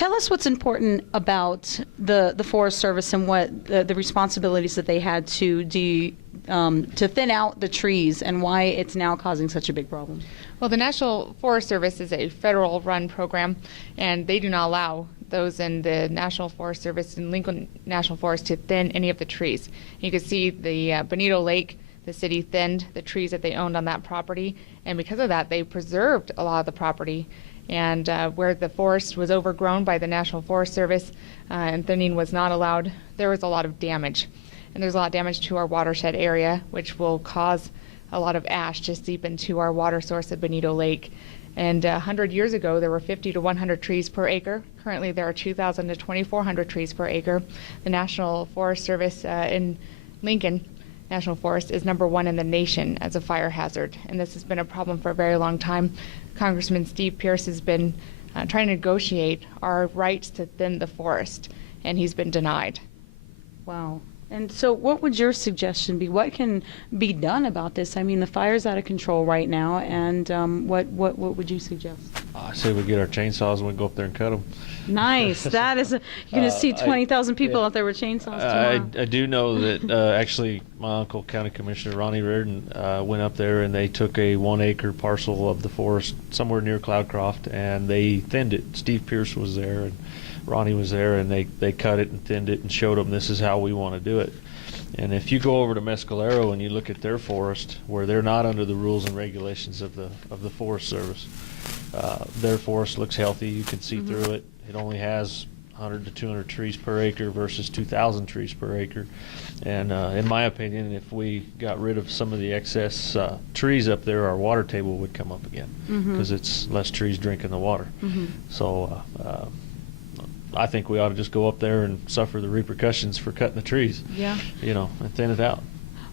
Tell us what's important about the Forest Service and what the responsibilities that they had to thin out the trees and why it's now causing such a big problem. Well, the National Forest Service is a federal-run program, and they do not allow those in the National Forest Service and Lincoln National Forest to thin any of the trees. You can see the Bonito Lake, the city thinned the trees that they owned on that property, and because of that, they preserved a lot of the property. And where the forest was overgrown by the National Forest Service and thinning was not allowed, there was a lot of damage. And there's a lot of damage to our watershed area, which will cause a lot of ash to seep into our water source at Bonito Lake. And 100 years ago, there were 50 to 100 trees per acre. Currently, there are 2,000 to 2,400 trees per acre. The National Forest Service in Lincoln National Forest is #1 in the nation as a fire hazard, and this has been a problem for a very long time. Congressman Steve Pierce has been trying to negotiate our rights to thin the forest, and he's been denied. Wow. And so what would your suggestion be? What can be done about this? I mean, the fire's out of control right now, and what would you suggest? I say we get our chainsaws and we go up there and cut them. Nice. That is, you're going to see 20,000 people out there with chainsaws tomorrow. I do know that actually my uncle, County Commissioner Ronnie Rardin, went up there and they took a 1 acre parcel of the forest somewhere near Cloudcroft and they thinned it. Steve Pierce was there and Ronnie was there, and they cut it and thinned it and showed them this is how we want to do it. And if you go over to Mescalero and you look at their forest, where they're not under the rules and regulations of the Forest Service, their forest looks healthy. You can see through it. It only has 100 to 200 trees per acre versus 2,000 trees per acre. And in my opinion, if we got rid of some of the excess trees up there, our water table would come up again because it's less trees drinking the water. So I think we ought to just go up there and suffer the repercussions for cutting the trees. Yeah. You know, and thin it out.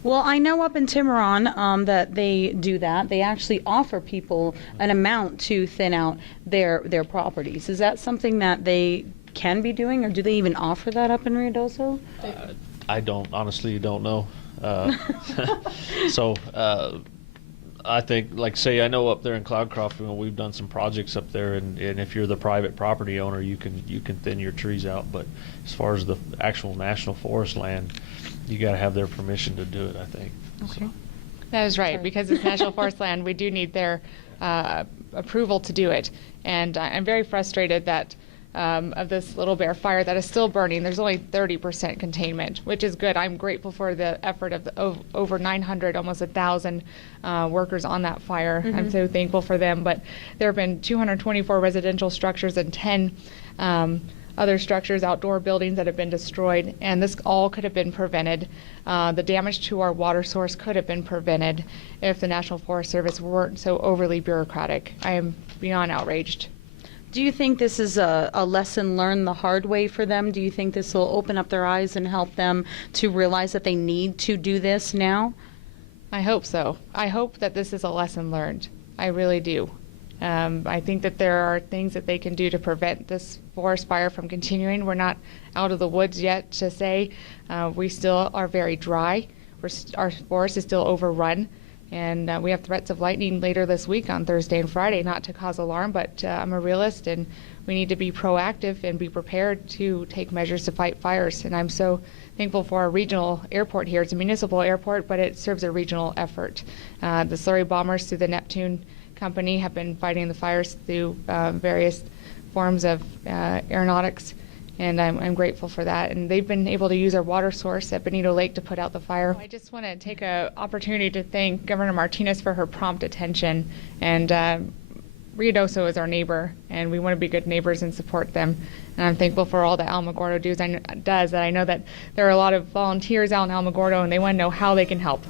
Well, I know up in Tiburon that they do that. They actually offer people an amount to thin out their properties. Is that something that they can be doing, or do they even offer that up in Ruidoso? I honestly don't know. So I think, like say, I know up there in Cloudcroft, we've done some projects up there, and if you're the private property owner, you can thin your trees out. But as far as the actual national forest land, you got to have their permission to do it, I think. Okay. So. That is right. Because it's national forest land, we do need their approval to do it. And I'm very frustrated that of this Little Bear fire that is still burning. There's only 30% containment, which is good. I'm grateful for the effort of over 900, almost 1,000 workers on that fire. I'm so thankful for them. But there have been 224 residential structures and 10 other structures, outdoor buildings that have been destroyed, and this all could have been prevented. The damage to our water source could have been prevented if the National Forest Service weren't so overly bureaucratic. I am beyond outraged. Do you think this is a lesson learned the hard way for them? Do you think this will open up their eyes and help them to realize that they need to do this now? I hope so. I hope that this is a lesson learned. I really do. I think that there are things that they can do to prevent this forest fire from continuing. We're not out of the woods yet to say. We still are very dry. Our forest is still overrun. And we have threats of lightning later this week on Thursday and Friday, not to cause alarm, but I'm a realist, and we need to be proactive and be prepared to take measures to fight fires. And I'm so thankful for our regional airport here. It's a municipal airport, but it serves a regional effort. The Slurry bombers through the Neptune company have been fighting the fires through various forms of aeronautics. And I'm grateful for that. And they've been able to use our water source at Bonito Lake to put out the fire. I just want to take an opportunity to thank Governor Martinez for her prompt attention. And Ruidoso is our neighbor, and we want to be good neighbors and support them. And I'm thankful for all that Alamogordo does. I know that there are a lot of volunteers out in Alamogordo, and they want to know how they can help.